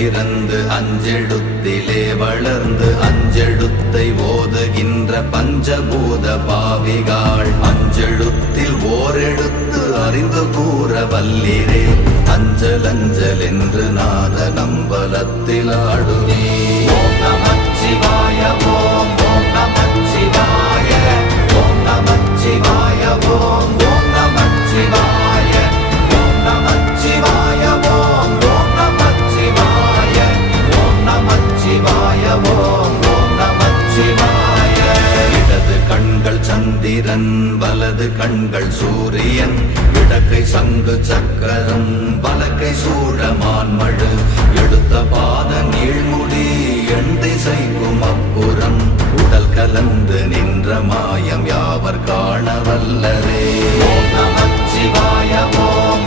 பிறந்து அஞ்செழுத்திலே வளர்ந்து அஞ்செழுத்தை ஓதுகின்ற பஞ்சபூத பாவிகாள் அஞ்செழுத்தில் ஓரெழுத்து அறிந்து கூற வல்லிரே அஞ்சல் அஞ்சல் என்று நாத நம்பலத்தில் ஆடுவே. ஓம் நமச்சிவாய ஓம் ஓம் நமச்சிவாய ஓம் நமச்சிவாய ஓம் ஓம் நமச்சிவாய ஓம் நமச்சிவாய ஓம் ஓம் நமச்சிவாய ஓம் நமச்சிவாய ஓம் ஓம் நமச்சிவாய. இடது கண்கள் சந்திரன் வலது கண்கள் சூரியன் இடக்கை சங்கு சக்கரம் வலக்கை சூழமான்மழு எடுத்த பாத நீழ்முடி எண் திசைக்கும் அப்புறம் உடல் கலந்து நின்ற மாயம் யாவர் காண வல்லரே. ஓம் நமச்சிவாய ஓம்